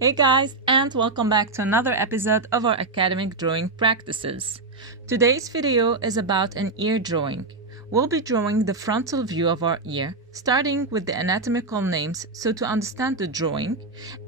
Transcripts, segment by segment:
Hey guys, and welcome back to another episode of our academic drawing practices. Today's video is about an ear drawing. We'll be drawing the frontal view of our ear, starting with the anatomical names so to understand the drawing,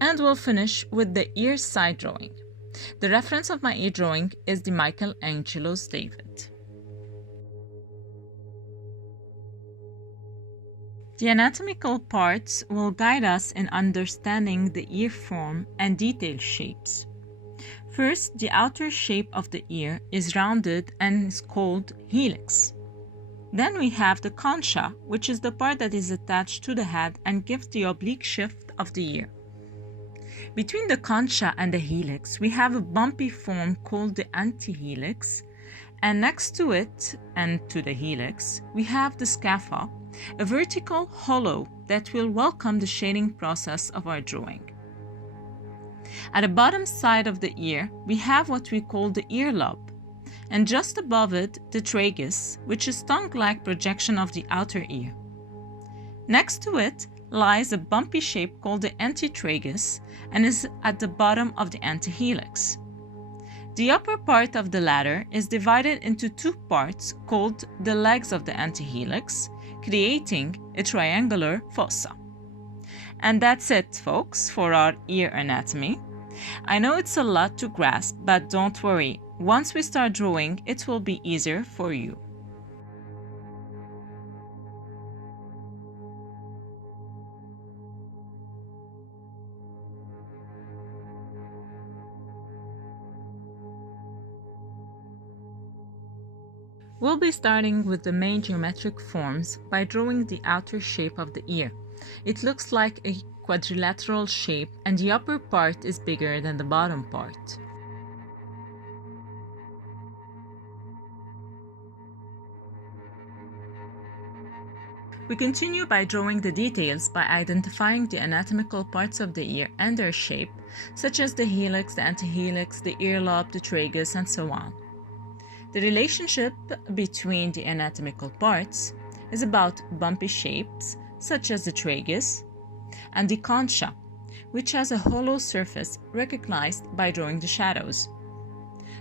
and we'll finish with the ear side drawing. The reference of my ear drawing is the Michelangelo's David. The anatomical parts will guide us in understanding the ear form and detail shapes. First, the outer shape of the ear is rounded and is called helix. Then we have the concha, which is the part that is attached to the head and gives the oblique shift of the ear. Between the concha and the helix, we have a bumpy form called the antihelix, and next to it and to the helix, we have the scapha, a vertical hollow that will welcome the shading process of our drawing. At the bottom side of the ear, we have what we call the ear lobe, and just above it, the tragus, which is tongue-like projection of the outer ear. Next to it lies a bumpy shape called the antitragus and is at the bottom of the antihelix. The upper part of the latter is divided into two parts called the legs of the antihelix, creating a triangular fossa. And that's it, folks, for our ear anatomy. I know it's a lot to grasp, but don't worry. Once we start drawing, it will be easier for you. We'll be starting with the main geometric forms by drawing the outer shape of the ear. It looks like a quadrilateral shape and the upper part is bigger than the bottom part. We continue by drawing the details by identifying the anatomical parts of the ear and their shape, such as the helix, the antihelix, the ear lobe, the tragus, and so on. The relationship between the anatomical parts is about bumpy shapes, such as the tragus, and the concha, which has a hollow surface recognized by drawing the shadows.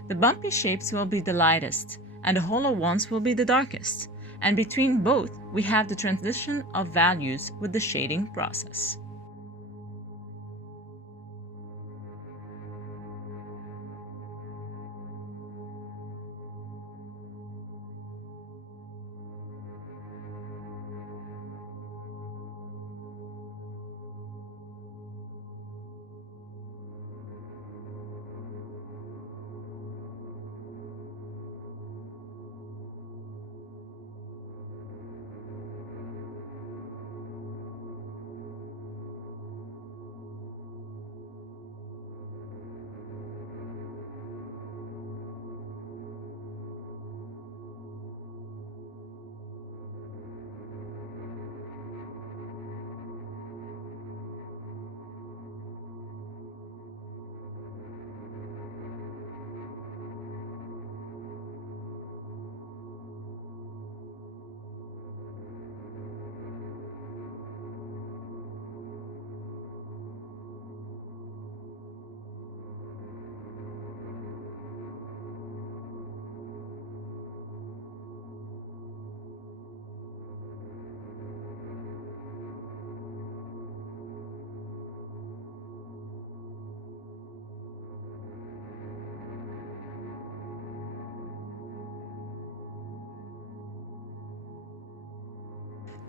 The bumpy shapes will be the lightest, and the hollow ones will be the darkest, and between both, we have the transition of values with the shading process.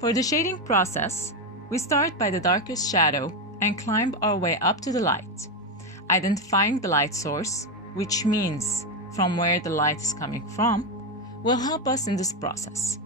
For the shading process, we start by the darkest shadow and climb our way up to the light. Identifying the light source, which means from where the light is coming from, will help us in this process.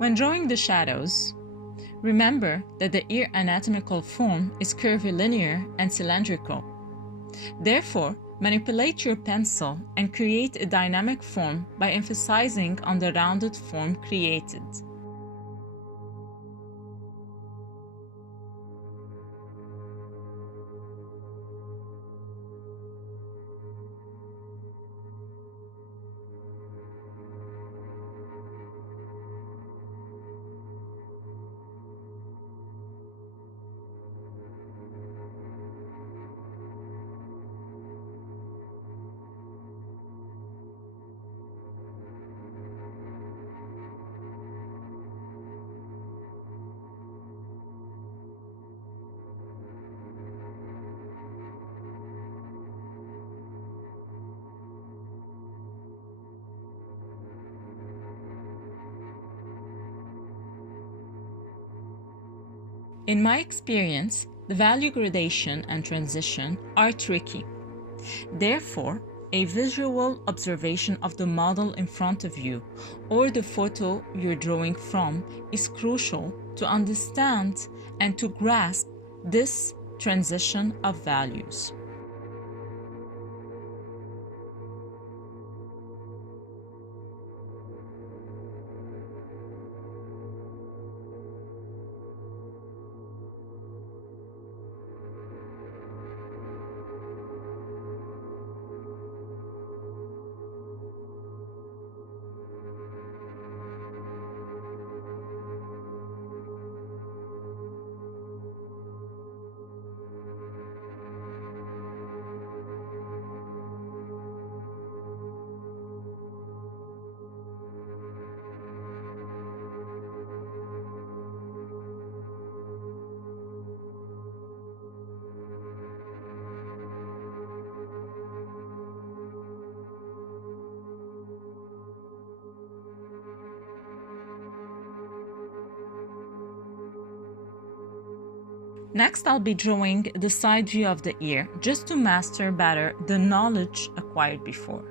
When drawing the shadows, remember that the ear anatomical form is curvilinear and cylindrical. Therefore, manipulate your pencil and create a dynamic form by emphasizing on the rounded form created. In my experience, the value gradation and transition are tricky. Therefore, a visual observation of the model in front of you or the photo you're drawing from is crucial to understand and to grasp this transition of values. Next, I'll be drawing the side view of the ear just to master better the knowledge acquired before.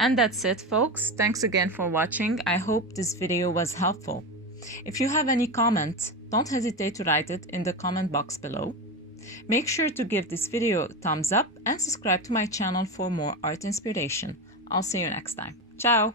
And that's it, folks. Thanks again for watching. I hope this video was helpful. If you have any comments, don't hesitate to write it in the comment box below. Make sure to give this video a thumbs up and subscribe to my channel for more art inspiration. I'll see you next time. Ciao!